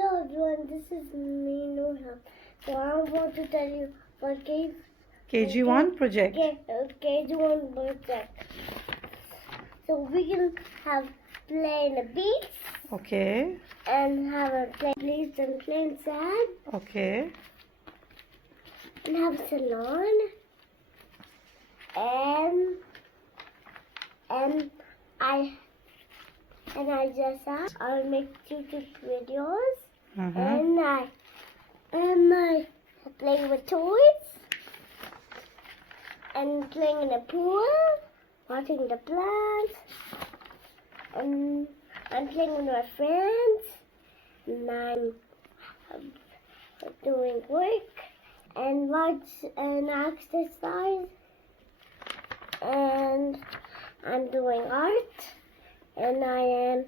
Hello everyone, this is me Noha. So I want to tell you about KG1 Project. KG1 Project. So we can have play in the beach Okay. and have a play and play inside Okay. and have a salon and I just asked I'll make YouTube videos and I play with toys and playing in the pool, watching the plants, and I'm playing with my friends, and I'm doing work and watch and exercise, and I'm doing art, and I am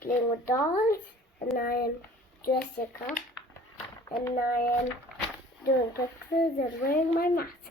playing with dolls, and I am dressing up, and I am doing pictures and wearing my mask.